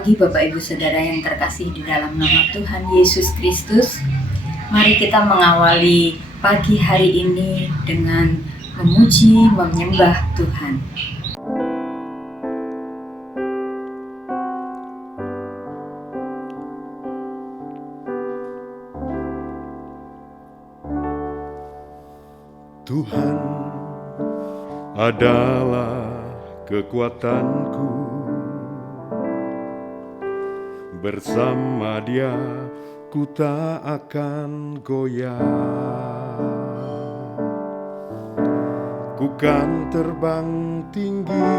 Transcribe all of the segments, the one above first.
pagi Bapak Ibu Saudara yang terkasih di dalam nama Tuhan Yesus Kristus. Mari kita mengawali pagi hari ini dengan memuji, menyembah Tuhan. Tuhan adalah kekuatanku, bersama Dia ku tak akan goyah. Ku kan terbang tinggi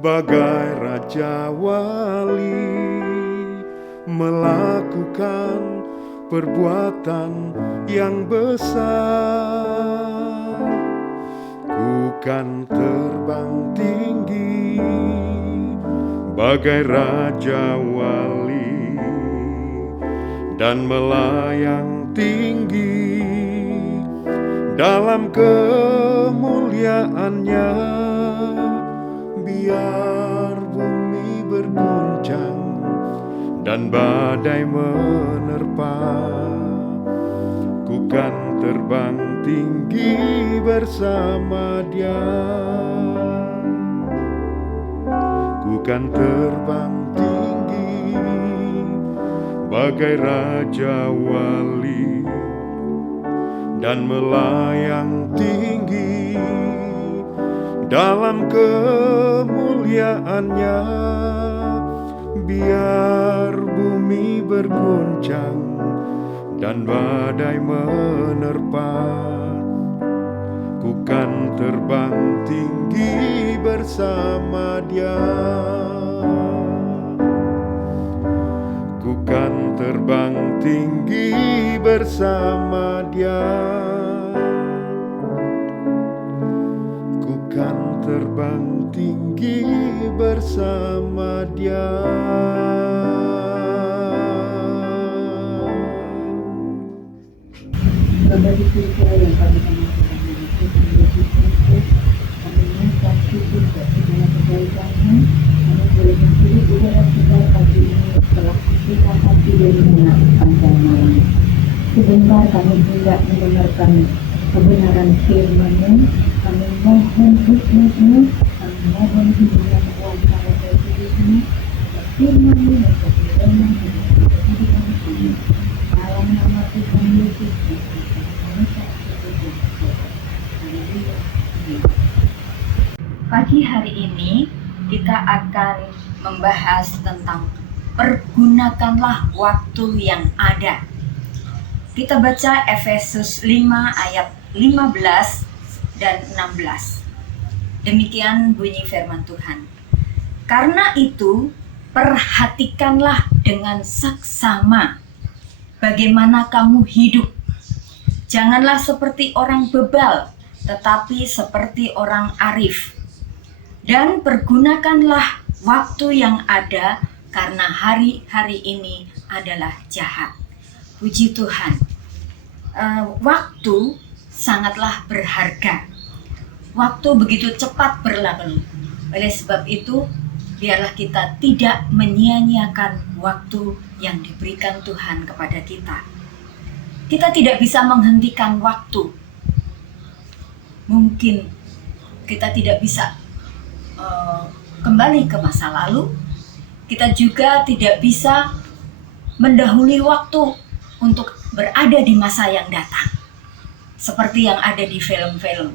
bagai Raja Wali, melakukan perbuatan yang besar. Ku kan terbang tinggi bagai Raja Wali dan melayang tinggi dalam kemuliaannya. Biar bumi berguncang dan badai menerpa, ku kan terbang tinggi bersama Dia. Ku kan terbang tinggi bagai Raja Wali dan melayang tinggi dalam kemuliaannya. Biar bumi berguncang dan badai menerpa, ku kan terbang tinggi bersama Dia. Ku kan terbang tinggi bersama Dia. Ku kan terbang tinggi bersama Dia. Bapak Ibu Saudara yang kami hormati dalam Tuhan Yesus Kristus, kami mengucap syukur buat segala kebaikan-Nya. Kami boleh menghirup udara segar pagi ini setelah kita hati dari panjang malam. Sebentar kami hendak mendengarkan kebenaran firman-Mu. Kami mohon hikmat-Mu, kami mohon bimbingan kuasa Roh Kudus-Mu, firman-Mu menjadi remah bagi kehidupan kami. Dalam nama Tuhan Yesus Kristus. Pagi hari ini kita akan membahas tentang pergunakanlah waktu yang ada. Kita baca Efesus 5 ayat 15 dan 16. Demikian bunyi firman Tuhan. Karena itu, perhatikanlah dengan saksama bagaimana kamu hidup. Janganlah seperti orang bebal, tetapi seperti orang arif. Dan pergunakanlah waktu yang ada, karena hari-hari ini adalah jahat. Puji Tuhan, waktu sangatlah berharga. Waktu begitu cepat berlalu. Oleh sebab itu, biarlah kita tidak menyia-nyiakan waktu yang diberikan Tuhan kepada kita. Kita tidak bisa menghentikan waktu. Mungkin kita tidak bisa kembali ke masa lalu. Kita juga tidak bisa mendahului waktu untuk berada di masa yang datang. Seperti yang ada di film-film.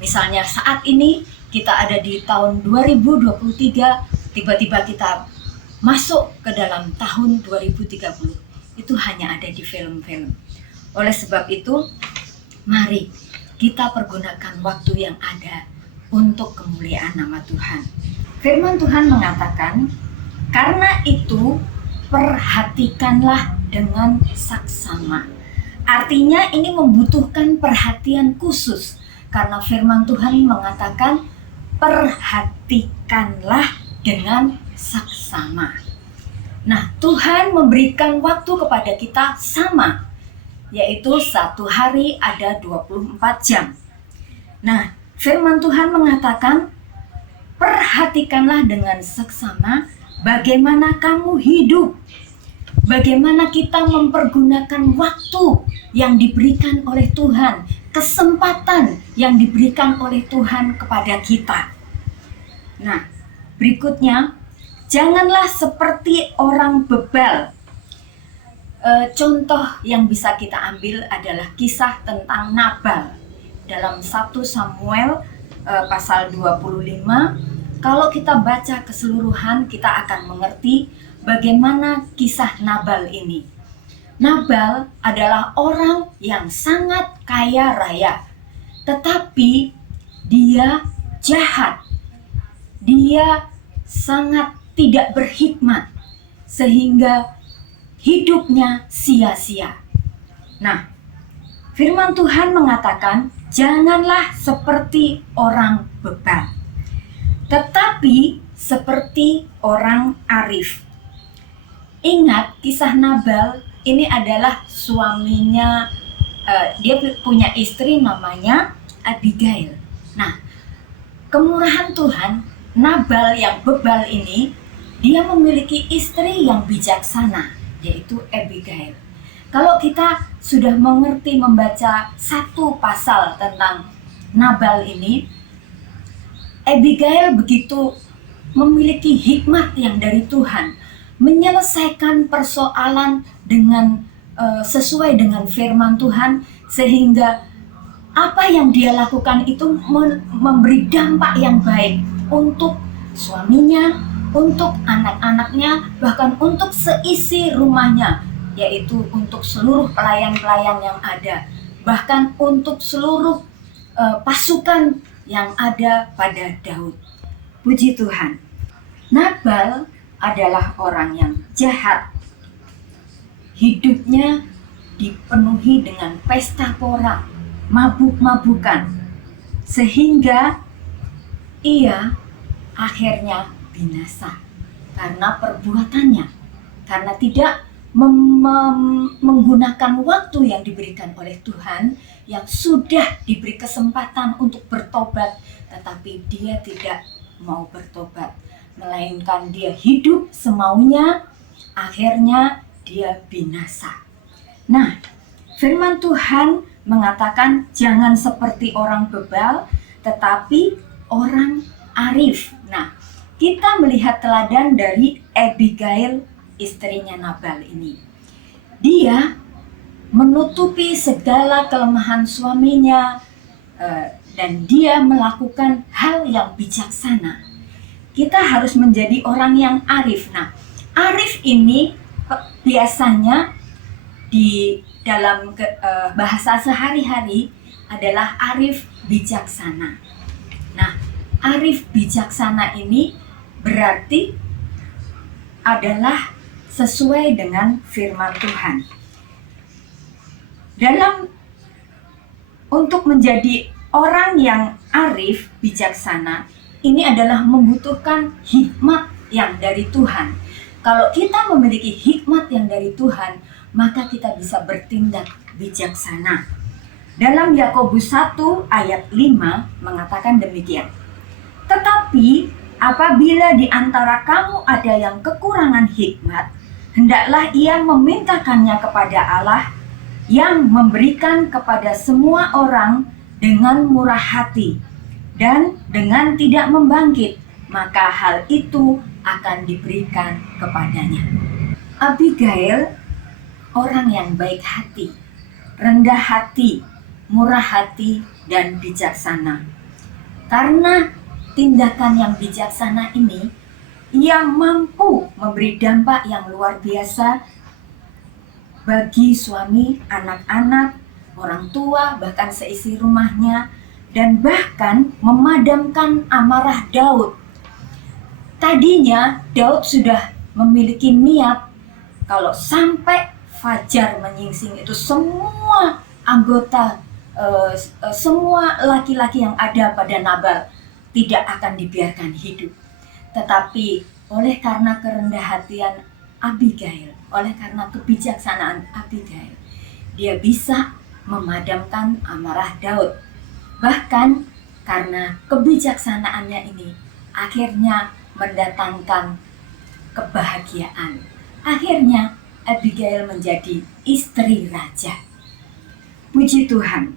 Misalnya saat ini kita ada di tahun 2023, tiba-tiba kita masuk ke dalam tahun 2030. Itu hanya ada di film-film. Oleh sebab itu, mari kita pergunakan waktu yang ada untuk kemuliaan nama Tuhan. Firman Tuhan mengatakan, karena itu perhatikanlah dengan saksama. Artinya ini membutuhkan perhatian khusus, karena firman Tuhan mengatakan perhatikanlah dengan saksama. Nah, Tuhan memberikan waktu kepada kita sama, yaitu satu hari ada 24 jam. Nah, firman Tuhan mengatakan perhatikanlah dengan seksama bagaimana kamu hidup, bagaimana kita mempergunakan waktu yang diberikan oleh Tuhan, kesempatan yang diberikan oleh Tuhan kepada kita. Nah, berikutnya, janganlah seperti orang bebal. Contoh yang bisa kita ambil adalah kisah tentang Nabal dalam 1 Samuel pasal 25. Kalau kita baca keseluruhan, kita akan mengerti bagaimana kisah Nabal ini. Nabal adalah orang yang sangat kaya raya, tetapi dia jahat. Dia sangat tidak berhikmat, sehingga hidupnya sia-sia. Nah, firman Tuhan mengatakan, janganlah seperti orang bebal, tetapi seperti orang arif. Ingat, kisah Nabal ini adalah suaminya, dia punya istri namanya Abigail. Nah, kemurahan Tuhan, Nabal yang bebal ini, dia memiliki istri yang bijaksana, yaitu Abigail. Kalau kita sudah mengerti membaca satu pasal tentang Nabal ini, Abigail begitu memiliki hikmat yang dari Tuhan, menyelesaikan persoalan dengan sesuai dengan firman Tuhan, sehingga apa yang dia lakukan itu memberi dampak yang baik untuk suaminya, untuk anak-anaknya, bahkan untuk seisi rumahnya, yaitu untuk seluruh pelayan-pelayan yang ada, bahkan untuk seluruh pasukan yang ada pada Daud. Puji Tuhan. Nabal adalah orang yang jahat. Hidupnya dipenuhi dengan pesta pora, mabuk-mabukan, sehingga ia akhirnya binasa karena perbuatannya, karena tidak menggunakan waktu yang diberikan oleh Tuhan, yang sudah diberi kesempatan untuk bertobat, tetapi dia tidak mau bertobat, melainkan dia hidup semaunya, akhirnya dia binasa. Nah, firman Tuhan mengatakan jangan seperti orang bebal, tetapi orang arif. Nah, kita melihat teladan dari Abigail, istrinya Nabal ini. Dia menutupi segala kelemahan suaminya, dan dia melakukan hal yang bijaksana. Kita harus menjadi orang yang arif. Nah, arif ini biasanya di dalam bahasa sehari-hari adalah arif bijaksana. Nah, arif bijaksana ini berarti adalah sesuai dengan firman Tuhan. Untuk menjadi orang yang arif bijaksana, ini adalah membutuhkan hikmat yang dari Tuhan. Kalau kita memiliki hikmat yang dari Tuhan, maka kita bisa bertindak bijaksana. Dalam Yakobus 1 ayat 5 mengatakan demikian. Tetapi apabila di antara kamu ada yang kekurangan hikmat, hendaklah ia memintakannya kepada Allah yang memberikan kepada semua orang dengan murah hati dan dengan tidak membangkit, maka hal itu akan diberikan kepadanya. Abigail orang yang baik hati, rendah hati, murah hati, dan bijaksana. Karena tindakan yang bijaksana ini, ia mampu memberi dampak yang luar biasa bagi suami, anak-anak, orang tua, bahkan seisi rumahnya, dan bahkan memadamkan amarah Daud. Tadinya Daud sudah memiliki niat kalau sampai fajar menyingsing itu semua anggota, semua laki-laki yang ada pada Nabal tidak akan dibiarkan hidup. Tetapi oleh karena kerendah hatian Abigail, oleh karena kebijaksanaan Abigail, dia bisa memadamkan amarah Daud. Bahkan karena kebijaksanaannya ini akhirnya mendatangkan kebahagiaan. Akhirnya Abigail menjadi istri raja. Puji Tuhan.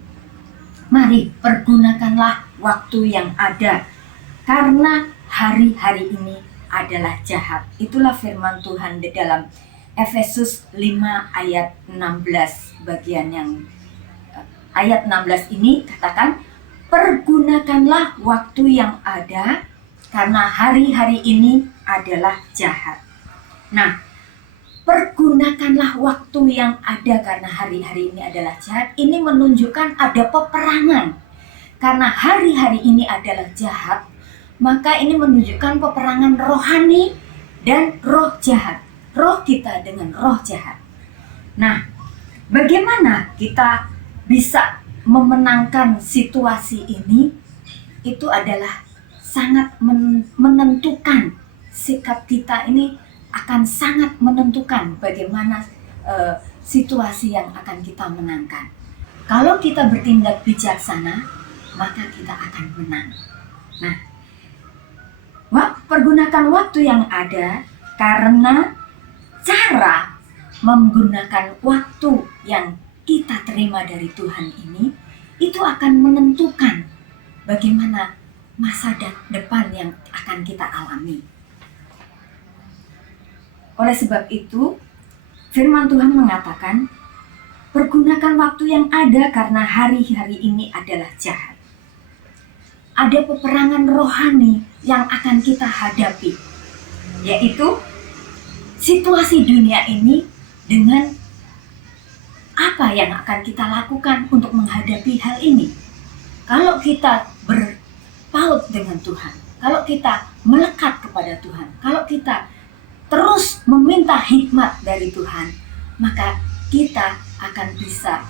Mari pergunakanlah waktu yang ada, karena hari-hari ini adalah jahat. Itulah firman Tuhan di dalam Efesus 5 ayat 16, bagian yang ayat 16 ini katakan, pergunakanlah waktu yang ada, karena hari-hari ini adalah jahat. Nah, pergunakanlah waktu yang ada karena hari-hari ini adalah jahat. Ini menunjukkan ada peperangan. Karena hari-hari ini adalah jahat, maka ini menunjukkan peperangan rohani dan roh jahat. Roh kita dengan roh jahat. Nah, bagaimana kita bisa memenangkan situasi ini? Itu adalah sangat menentukan. Sikap kita ini akan sangat menentukan bagaimana situasi yang akan kita menangkan. Kalau kita bertindak bijaksana, maka kita akan menang. Nah, pergunakan waktu yang ada, karena cara menggunakan waktu yang kita terima dari Tuhan ini, itu akan menentukan bagaimana masa depan yang akan kita alami. Oleh sebab itu, firman Tuhan mengatakan, pergunakan waktu yang ada karena hari-hari ini adalah jahat. Ada peperangan rohani yang akan kita hadapi, yaitu situasi dunia ini dengan apa yang akan kita lakukan untuk menghadapi hal ini. Kalau kita berpaut dengan Tuhan, kalau kita melekat kepada Tuhan, kalau kita terus meminta hikmat dari Tuhan, maka kita akan bisa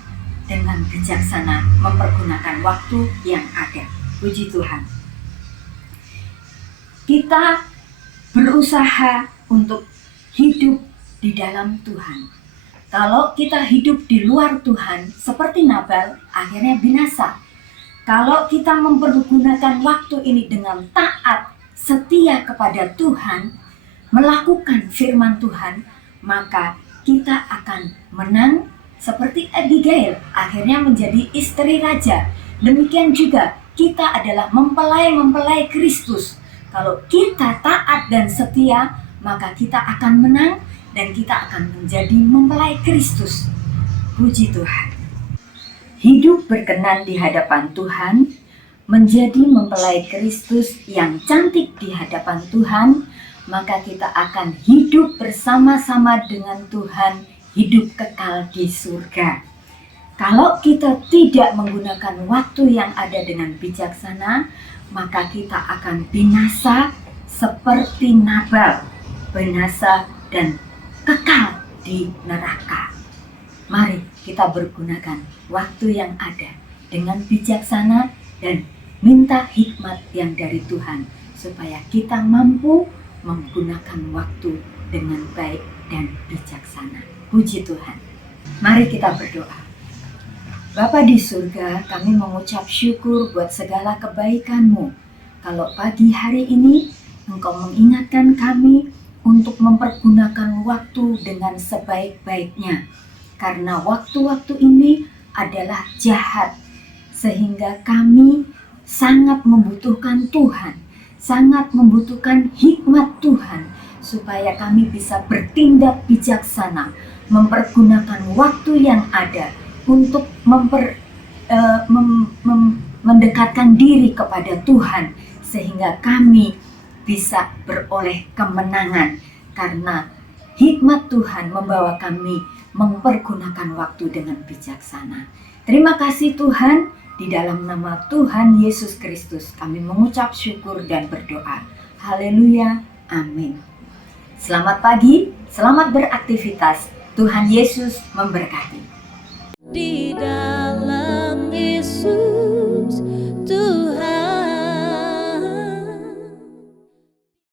dengan bijaksana mempergunakan waktu yang ada. Puji Tuhan. Kita berusaha untuk hidup di dalam Tuhan. Kalau kita hidup di luar Tuhan, seperti Nabal, akhirnya binasa. Kalau kita mempergunakan waktu ini dengan taat, setia kepada Tuhan, melakukan firman Tuhan, maka kita akan menang seperti Abigail, akhirnya menjadi istri raja. Demikian juga kita adalah mempelai Kristus. Kalau kita taat dan setia, maka kita akan menang dan kita akan menjadi mempelai Kristus. Puji Tuhan. Hidup berkenan di hadapan Tuhan, menjadi mempelai Kristus yang cantik di hadapan Tuhan, maka kita akan hidup bersama-sama dengan Tuhan, hidup kekal di surga. Kalau kita tidak menggunakan waktu yang ada dengan bijaksana, maka kita akan binasa seperti Nabal, binasa dan kekal di neraka. Mari kita bergunakan waktu yang ada dengan bijaksana dan minta hikmat yang dari Tuhan, supaya kita mampu menggunakan waktu dengan baik dan bijaksana. Puji Tuhan. Mari kita berdoa. Bapa di surga, kami mengucap syukur buat segala kebaikan-Mu. Kalau pagi hari ini Engkau mengingatkan kami untuk mempergunakan waktu dengan sebaik-baiknya. Karena waktu-waktu ini adalah jahat, sehingga kami sangat membutuhkan Tuhan, sangat membutuhkan hikmat Tuhan, supaya kami bisa bertindak bijaksana, mempergunakan waktu yang ada untuk mendekatkan diri kepada Tuhan, sehingga kami bisa beroleh kemenangan, karena hikmat Tuhan membawa kami mempergunakan waktu dengan bijaksana. Terima kasih Tuhan, di dalam nama Tuhan Yesus Kristus kami mengucap syukur dan berdoa. Haleluya, amin. Selamat pagi, selamat beraktivitas. Tuhan Yesus memberkati. Di dalam Yesus